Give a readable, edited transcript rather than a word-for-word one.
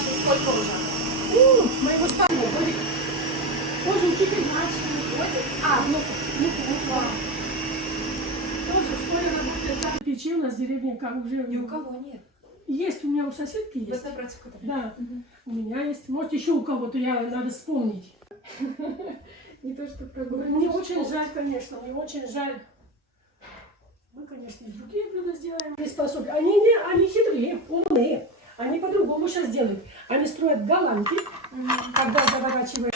Маше сколько уже? Моего старого годик. Тоже учитель младший. Годик? Внуку. Тоже в школе работает. Там печи у нас в деревне, как уже... Ни у кого нет. Есть, у меня у соседки есть. Вы напротив которой? Да, у меня есть. Может, еще у кого-то, надо вспомнить. Не то, что Мне очень жаль, конечно, мне очень жаль. Мы, конечно, и другие блюда сделаем. Они хитрые, умные. Они по-другому сейчас делают. Они строят голландки, когда заворачивают